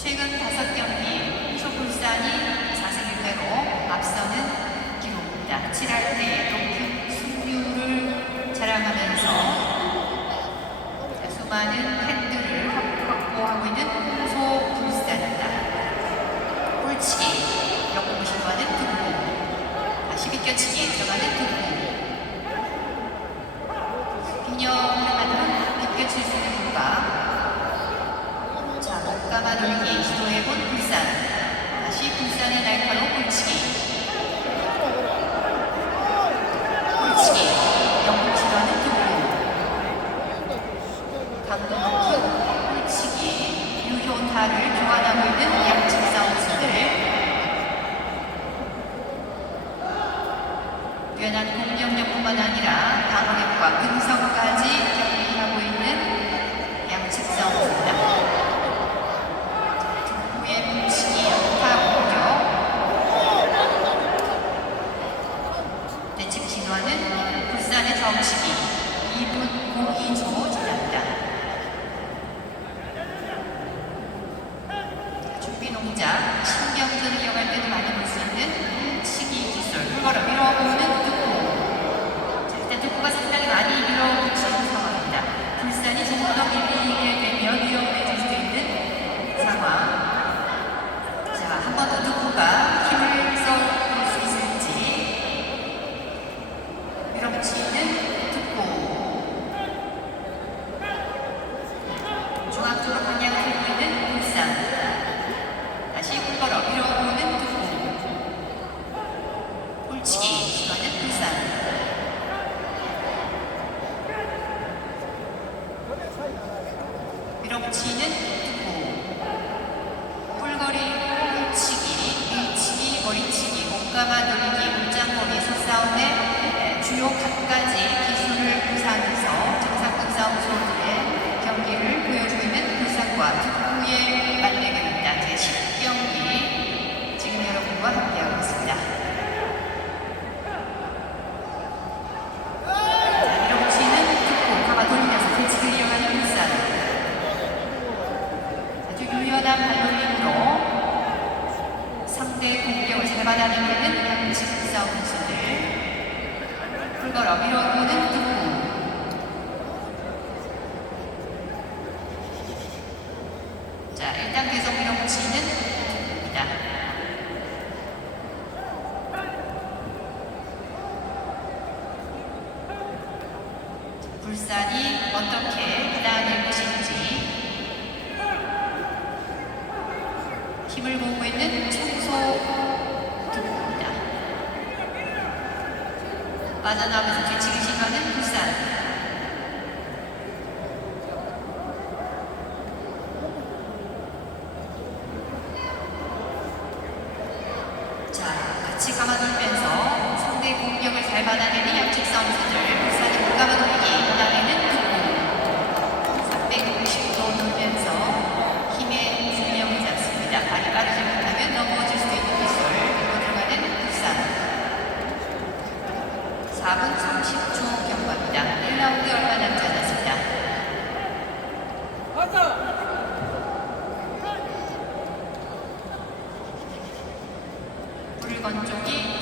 최근 다섯 경기 소 울산이 4승 1패로 앞서는 기록입니다. 7할 때 높은 승률을 자랑하면서 수많은 팬들을 확보하고 있는 소 울산입니다. 꿀치기, 역공신과는 등고, 쉽게 껴치기에 들어가는 등고, จระเข้ 주요 각가지 불건조기.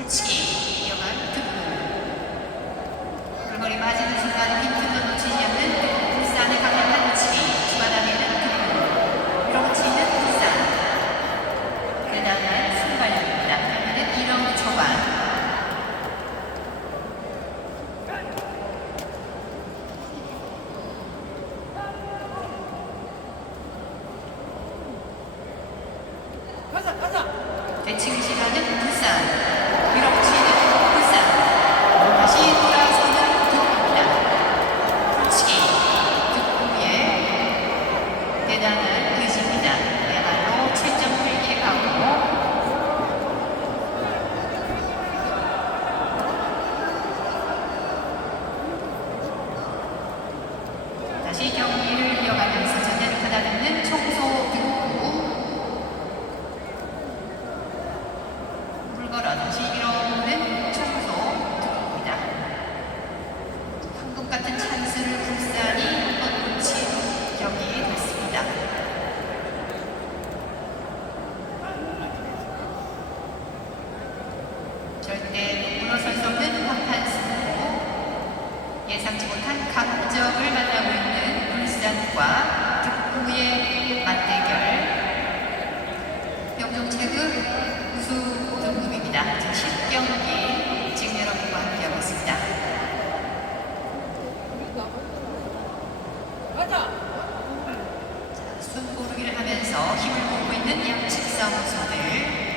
불치기 이어간 득불. 물건이 맞은 순간 빈 자, 숨 고르기를 하면서 힘을 모고 있는 양측 싸움소들.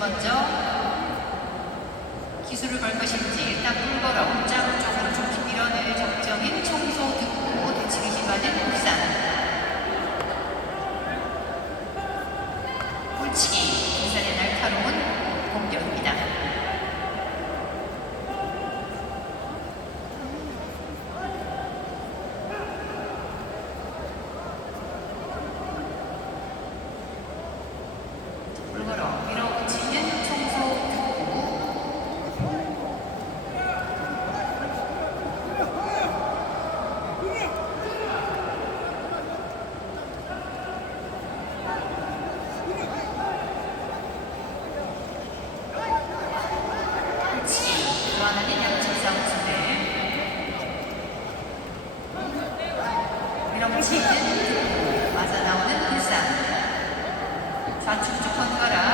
먼저 기술을 걸 것이 좌측 쪽 번갈아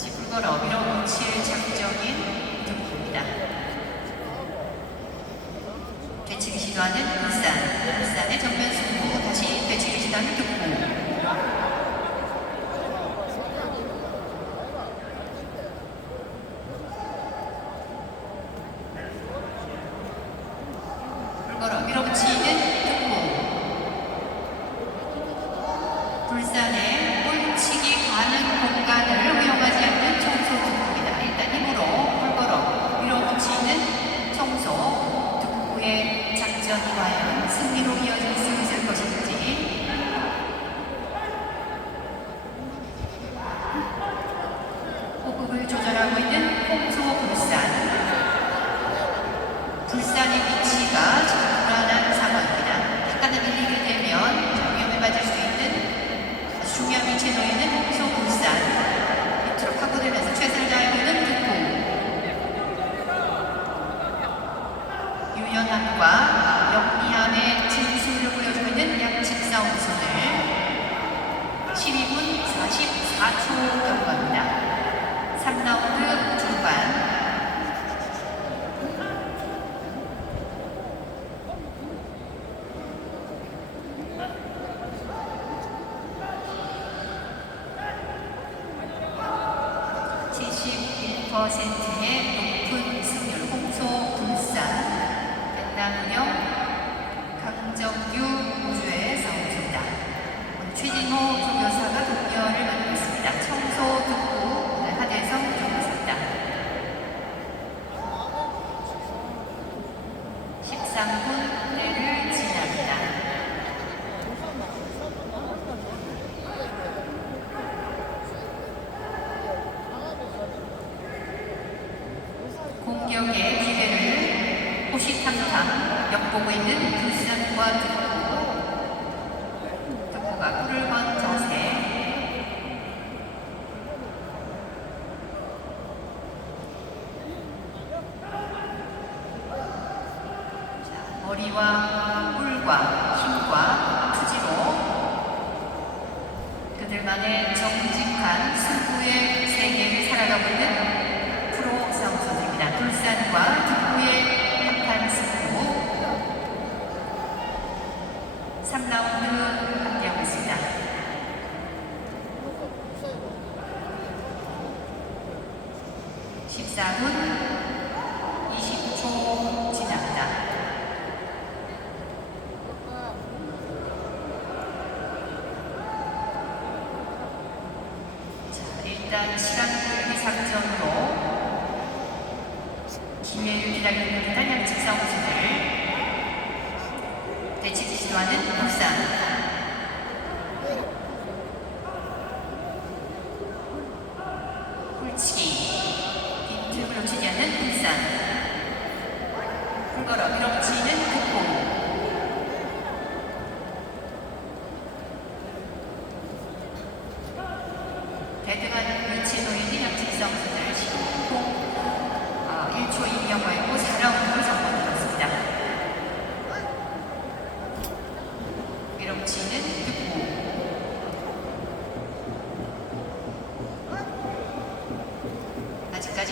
다시 굵은 어미로 위치의 적극적인 정보입니다. 대치기 시도하는 울산, 울산의 정면 승부, 다시 대치기 시도하는 교 But for women. 3라운드 함께하겠습니다. 시간을 상전으로 기회를 기다리는 듯한 양측 싸움을 진행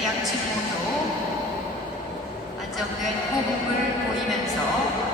양측 모두 안정된 호흡을 보이면서